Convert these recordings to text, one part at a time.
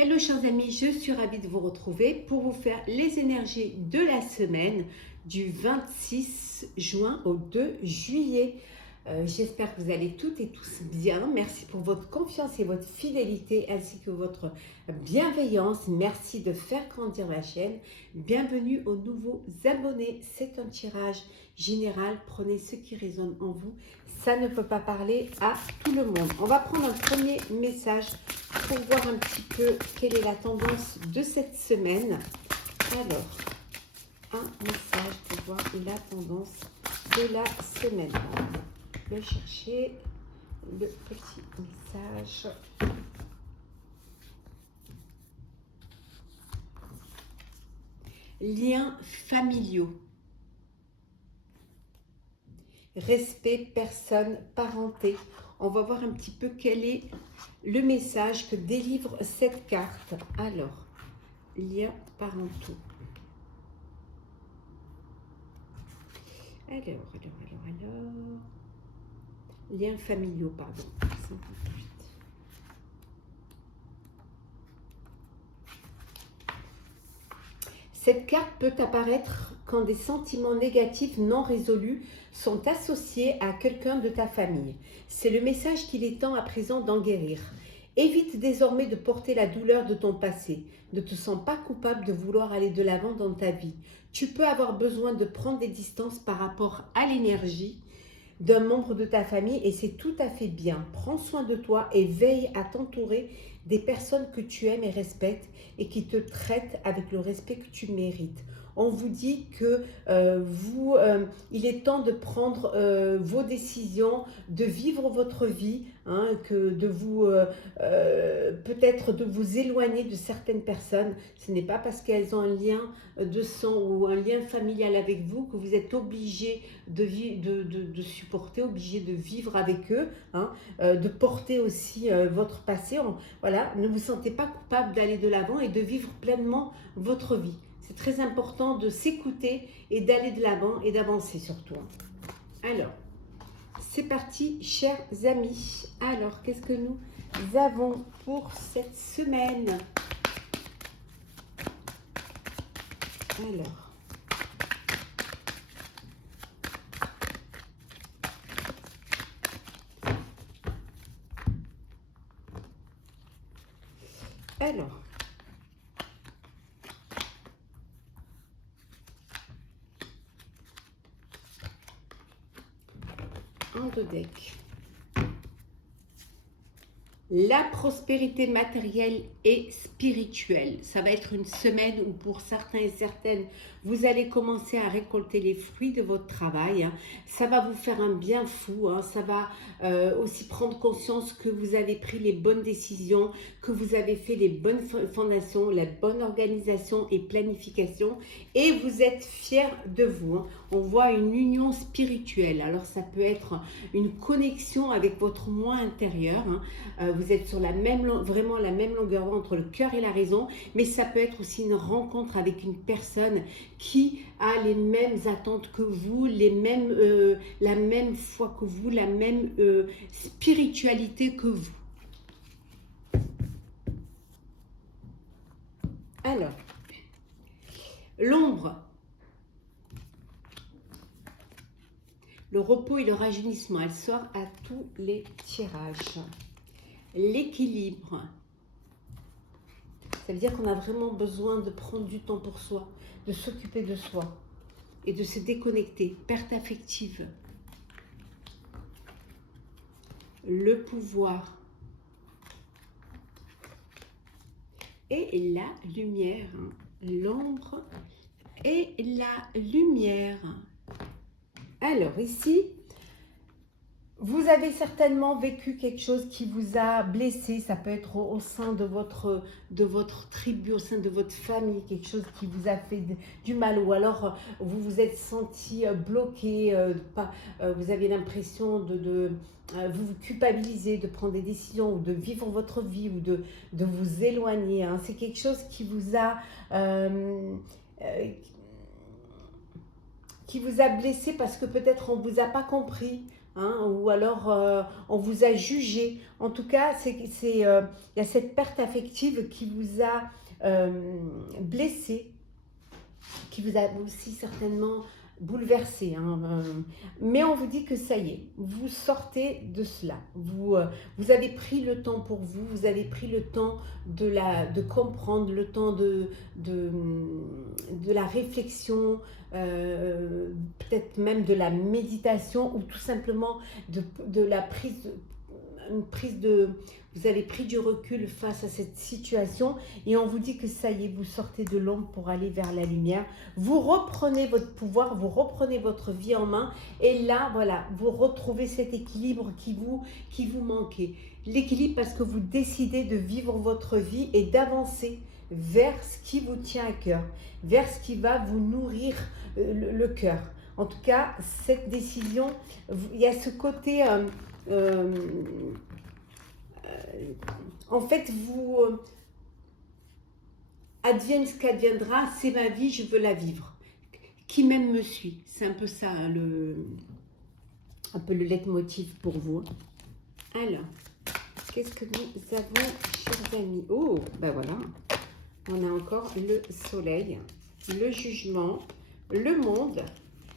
Hello chers amis, je suis ravie de vous retrouver pour vous faire les énergies de la semaine du 26 juin au 2 juillet. J'espère que vous allez toutes et tous bien. Merci pour votre confiance et votre fidélité ainsi que votre bienveillance. Merci de faire grandir la chaîne. Bienvenue aux nouveaux abonnés. C'est un tirage général. Prenez ce qui résonne en vous. Ça ne peut pas parler à tout le monde. On va prendre un premier message pour voir un petit peu quelle est la tendance de cette semaine. Alors, un message pour voir la tendance de la semaine. Je vais chercher le petit message. Liens familiaux. Respect, personne, parenté. On va voir un petit peu quel est le message que délivre cette carte. Alors, liens parentaux. Alors. Liens familiaux, pardon. 58. Cette carte peut apparaître quand des sentiments négatifs non résolus sont associés à quelqu'un de ta famille. C'est le message qu'il est temps à présent d'en guérir. Évite désormais de porter la douleur de ton passé. Ne te sens pas coupable de vouloir aller de l'avant dans ta vie. Tu peux avoir besoin de prendre des distances par rapport à l'énergie d'un membre de ta famille et c'est tout à fait bien. Prends soin de toi et veille à t'entourer des personnes que tu aimes et respectes et qui te traitent avec le respect que tu mérites. On vous dit que il est temps de prendre vos décisions, de vivre votre vie, hein, que de vous peut-être de vous éloigner de certaines personnes. Ce n'est pas parce qu'elles ont un lien de sang ou un lien familial avec vous que vous êtes obligé de supporter, obligé de vivre avec eux, hein, de porter aussi votre passé. Voilà, ne vous sentez pas coupable d'aller de l'avant et de vivre pleinement votre vie. C'est très important de s'écouter et d'aller de l'avant et d'avancer surtout. Alors, c'est parti, chers amis. Alors, qu'est-ce que nous avons pour cette semaine? Alors, un de deck. La prospérité matérielle et spirituelle. Ça va être une semaine où pour certains et certaines, vous allez commencer à récolter les fruits de votre travail. Hein. Ça va vous faire un bien fou. Hein. Ça va aussi prendre conscience que vous avez pris les bonnes décisions, que vous avez fait les bonnes fondations, la bonne organisation et planification. Et vous êtes fiers de vous. Hein. On voit une union spirituelle. Alors ça peut être une connexion avec votre moi intérieur. Hein. Vous êtes sur vraiment la même longueur d'onde entre le cœur et la raison, mais ça peut être aussi une rencontre avec une personne qui a les mêmes attentes que vous, la même foi que vous, la même spiritualité que vous. Alors, l'ombre, le repos et le rajeunissement, elle sort à tous les tirages. L'équilibre, ça veut dire qu'on a vraiment besoin de prendre du temps pour soi, de s'occuper de soi et de se déconnecter. Perte affective, le pouvoir et la lumière, l'ombre et la lumière. Alors ici, vous avez certainement vécu quelque chose qui vous a blessé. Ça peut être au sein de votre tribu, au sein de votre famille, quelque chose qui vous a fait du mal. Ou alors, vous vous êtes senti bloqué, vous avez l'impression de vous culpabiliser, de prendre des décisions ou de vivre votre vie ou de vous éloigner. Hein. C'est quelque chose qui vous a blessé parce que peut-être on ne vous a pas compris. hein, ou alors on vous a jugé. En tout cas, il y a cette perte affective qui vous a blessé, qui vous a aussi certainement bouleversé, hein, mais on vous dit que ça y est, vous sortez de cela, vous avez pris le temps pour vous, vous avez pris le temps de comprendre, le temps de, de la réflexion, peut-être même de la méditation ou tout simplement de la prise, une prise de, vous avez pris du recul face à cette situation et on vous dit que ça y est, vous sortez de l'ombre pour aller vers la lumière. Vous reprenez votre pouvoir, vous reprenez votre vie en main et là, voilà, vous retrouvez cet équilibre qui vous manquait. L'équilibre parce que vous décidez de vivre votre vie et d'avancer vers ce qui vous tient à cœur, vers ce qui va vous nourrir le cœur. En tout cas, cette décision, il y a ce côté... en fait, advienne ce qu'adviendra, c'est ma vie, je veux la vivre. Qui m'aime me suit. C'est un peu ça, hein, un peu le leitmotiv pour vous. Alors, qu'est-ce que nous avons, chers amis? Oh, ben voilà. On a encore le soleil, le jugement, le monde,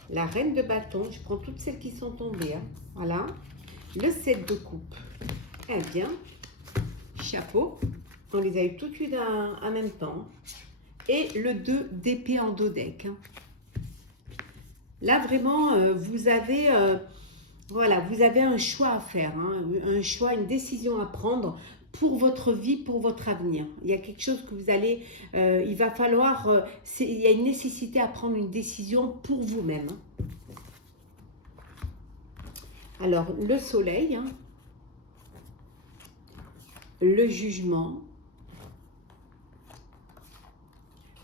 la reine de bâton. Je prends toutes celles qui sont tombées. Hein. Voilà. Le 7 de coupe. Eh bien, chapeau. On les a eu tout de suite en même temps. Et le 2 d'épée en dos deck. Là, vraiment, vous avez, voilà, vous avez un choix à faire. Hein, un choix, une décision à prendre pour votre vie, pour votre avenir. Il y a quelque chose que vous allez, il va falloir, il y a une nécessité à prendre une décision pour vous-même. Hein. Alors, le soleil, hein, le jugement,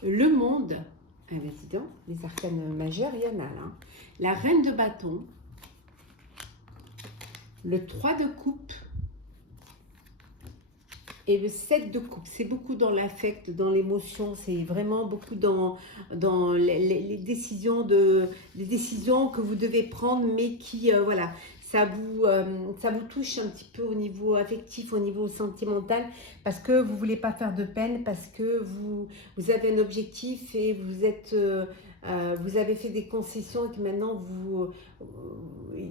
le monde, ah ben dis donc, les arcanes majeures, il y en a là. La reine de bâton, le 3 de coupe et le 7 de coupe. C'est beaucoup dans l'affect, dans l'émotion, c'est vraiment beaucoup dans les décisions que vous devez prendre, mais qui, voilà, ça vous touche un petit peu au niveau affectif, au niveau sentimental, parce que vous ne voulez pas faire de peine, parce que vous avez un objectif et vous avez fait des concessions et que maintenant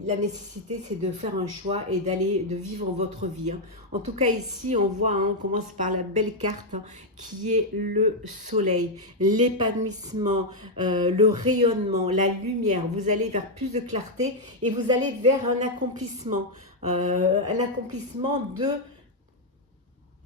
la nécessité c'est de faire un choix et de vivre votre vie. Hein. En tout cas ici on voit, hein, on commence par la belle carte, hein, qui est le soleil, l'épanouissement, le rayonnement, la lumière. Vous allez vers plus de clarté et vous allez vers un accomplissement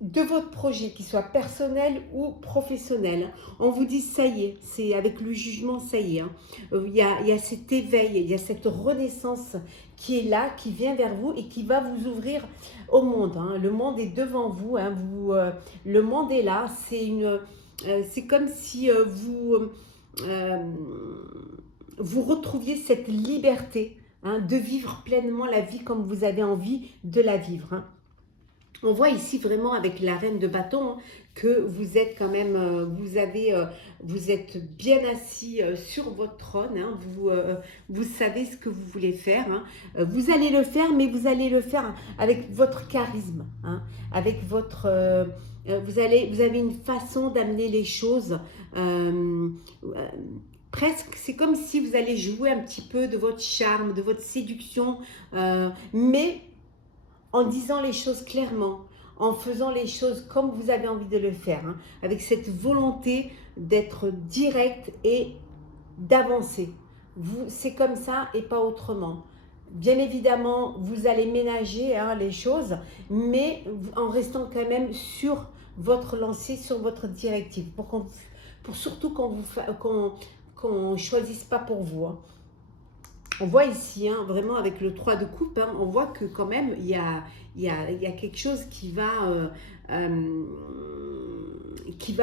de votre projet, qu'il soit personnel ou professionnel. On vous dit ça y est, c'est avec le jugement, ça y est. Hein. Il y a cet éveil, il y a cette renaissance qui est là, qui vient vers vous et qui va vous ouvrir au monde. Hein. Le monde est devant vous, hein. Le monde est là. C'est comme si vous retrouviez cette liberté, hein, de vivre pleinement la vie comme vous avez envie de la vivre. Hein. On voit ici vraiment avec la reine de bâton, hein, que vous êtes quand même, vous êtes bien assis sur votre trône, hein, vous savez ce que vous voulez faire, hein. Vous allez le faire, mais vous allez le faire avec votre charisme, hein, avec votre, vous avez une façon d'amener les choses, presque, c'est comme si vous allez jouer un petit peu de votre charme, de votre séduction, mais en disant les choses clairement, en faisant les choses comme vous avez envie de le faire, hein, avec cette volonté d'être direct et d'avancer. C'est comme ça et pas autrement. Bien évidemment, vous allez ménager, hein, les choses, mais en restant quand même sur votre lancée, sur votre directive, pour surtout qu'on ne choisisse pas pour vous. Hein. On voit ici, hein, vraiment avec le 3 de coupe, hein, on voit que quand même, il y a quelque chose qui va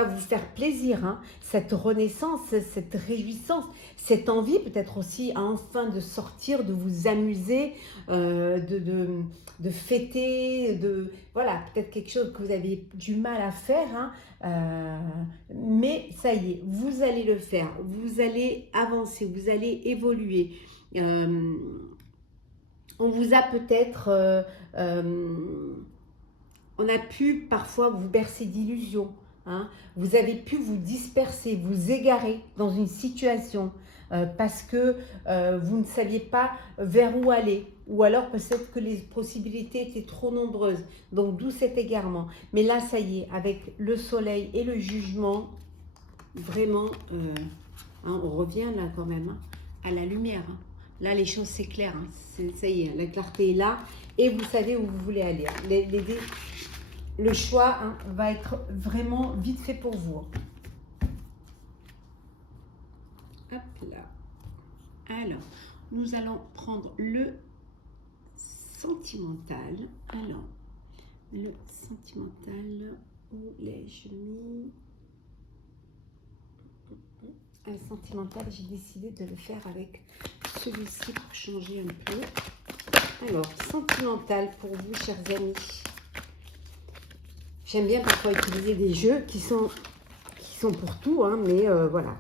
vous faire plaisir. Hein, cette renaissance, cette réjouissance, cette envie peut-être aussi enfin de sortir, de vous amuser, de fêter, voilà, peut-être quelque chose que vous avez du mal à faire. Hein, mais ça y est, vous allez le faire, vous allez avancer, vous allez évoluer. on vous a peut-être, on a pu parfois vous bercer d'illusions. Hein. Vous avez pu vous disperser, vous égarer dans une situation parce que vous ne saviez pas vers où aller. Ou alors peut-être que les possibilités étaient trop nombreuses. Donc d'où cet égarement. Mais là, ça y est, avec le soleil et le jugement, vraiment, hein, on revient là quand même hein, à la lumière. Hein. Là, les choses, c'est clair. Hein. Ça y est, la clarté est là. Et vous savez où vous voulez aller. Le choix hein, va être vraiment vite fait pour vous. Hop là. Alors, nous allons prendre le sentimental. Alors, le sentimental, où l'ai-je mis? Un sentimental, j'ai décidé de le faire avec celui-ci pour changer un peu. Alors, sentimental pour vous, chers amis. J'aime bien parfois utiliser des jeux qui sont pour tout, hein, mais voilà.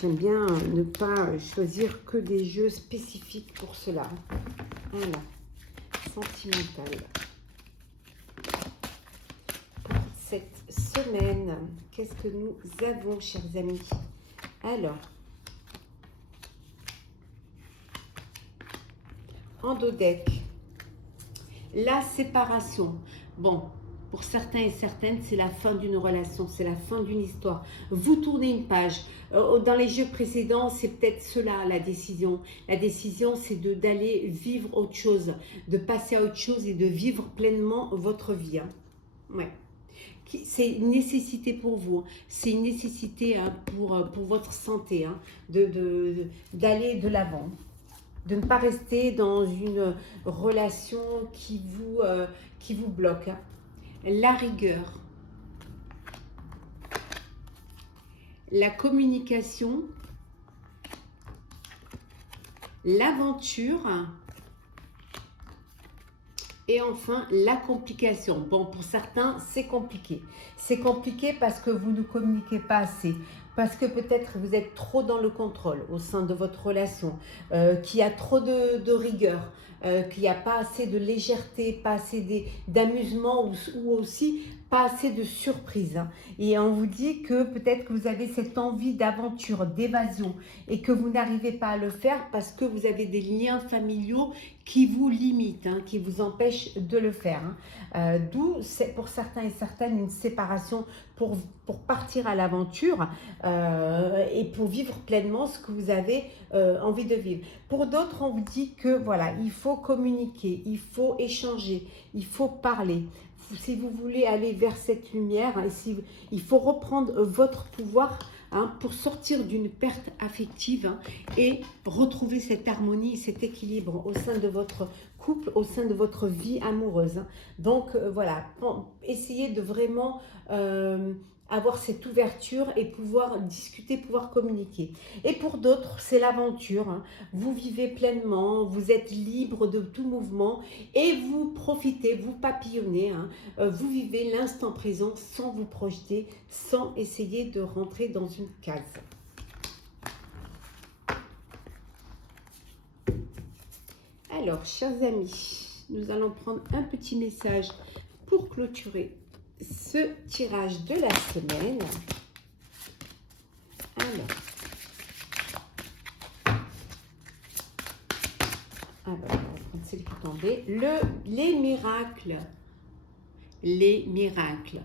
J'aime bien ne pas choisir que des jeux spécifiques pour cela. Voilà, sentimental. Pour cette semaine, qu'est-ce que nous avons, chers amis? Alors, en dos deck, la séparation. Bon, pour certains et certaines, c'est la fin d'une relation, c'est la fin d'une histoire. Vous tournez une page. Dans les jeux précédents, c'est peut-être cela la décision. La décision, c'est d'aller vivre autre chose, de passer à autre chose et de vivre pleinement votre vie. Hein. Ouais. C'est une nécessité pour vous, c'est une nécessité hein, pour votre santé, hein, d'aller de l'avant. De ne pas rester dans une relation qui vous bloque. Hein. La rigueur, la communication, l'aventure et enfin la complication. Bon, pour certains, c'est compliqué. C'est compliqué parce que vous ne communiquez pas assez. Parce que peut-être vous êtes trop dans le contrôle au sein de votre relation, qu'il y a trop de rigueur, qu'il n'y a pas assez de légèreté, pas assez d'amusement ou aussi pas assez de surprise. Hein. Et on vous dit que peut-être que vous avez cette envie d'aventure, d'évasion et que vous n'arrivez pas à le faire parce que vous avez des liens familiaux qui vous limitent, hein, qui vous empêchent de le faire. Hein. D'où, pour certains et certaines, une séparation pour partir à l'aventure et pour vivre pleinement ce que vous avez envie de vivre. Pour d'autres, on vous dit que voilà, il faut communiquer, il faut échanger, il faut parler. Si vous voulez aller vers cette lumière, il faut reprendre votre pouvoir hein, pour sortir d'une perte affective hein, et retrouver cette harmonie, cet équilibre au sein de votre couple, au sein de votre vie amoureuse. Hein. Donc voilà, essayez de vraiment avoir cette ouverture et pouvoir discuter, pouvoir communiquer. Et pour d'autres, c'est l'aventure. Hein. Vous vivez pleinement, vous êtes libre de tout mouvement et vous profitez, vous papillonnez. Hein. Vous vivez l'instant présent sans vous projeter, sans essayer de rentrer dans une case. Alors, chers amis, nous allons prendre un petit message pour clôturer ce tirage de la semaine. Alors, on va prendre celle qui est tombée. Les miracles. Les miracles.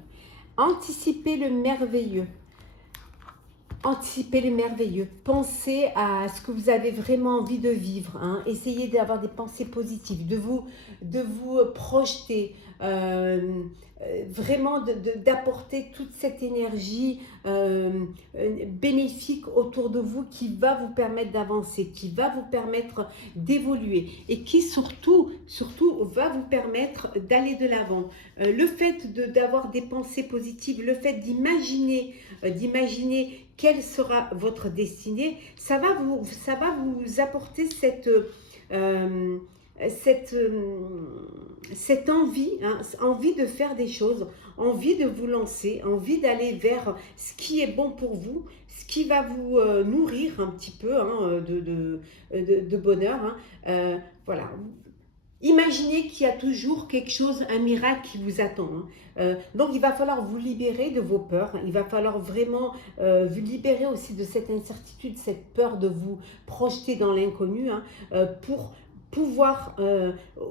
Anticipez le merveilleux. Anticipez le merveilleux. Pensez à ce que vous avez vraiment envie de vivre. Hein. Essayez d'avoir des pensées positives, de vous projeter. Vraiment d'apporter toute cette énergie bénéfique autour de vous qui va vous permettre d'avancer, qui va vous permettre d'évoluer et qui surtout va vous permettre d'aller de l'avant. Le fait d'avoir des pensées positives, le fait d'imaginer quelle sera votre destinée, ça va vous apporter cette envie, hein, envie de faire des choses, envie de vous lancer, envie d'aller vers ce qui est bon pour vous, ce qui va vous nourrir un petit peu hein, de bonheur. Hein. Voilà, Imaginez qu'il y a toujours quelque chose, un miracle qui vous attend, hein. Donc il va falloir vous libérer de vos peurs, il va falloir vraiment vous libérer aussi de cette incertitude, cette peur de vous projeter dans l'inconnu, hein, pour pouvoir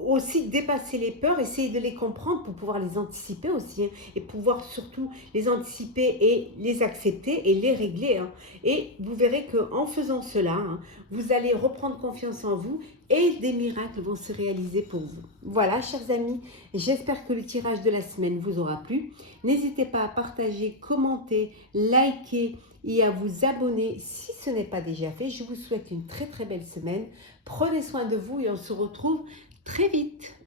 aussi dépasser les peurs, essayer de les comprendre pour pouvoir les anticiper aussi, hein, et pouvoir surtout les anticiper et les accepter et les régler, hein. Et vous verrez qu'en faisant cela, hein, vous allez reprendre confiance en vous et des miracles vont se réaliser pour vous. Voilà, chers amis, j'espère que le tirage de la semaine vous aura plu. N'hésitez pas à partager, commenter, liker et à vous abonner si ce n'est pas déjà fait. Je vous souhaite une très très belle semaine. Prenez soin de vous et on se retrouve très vite.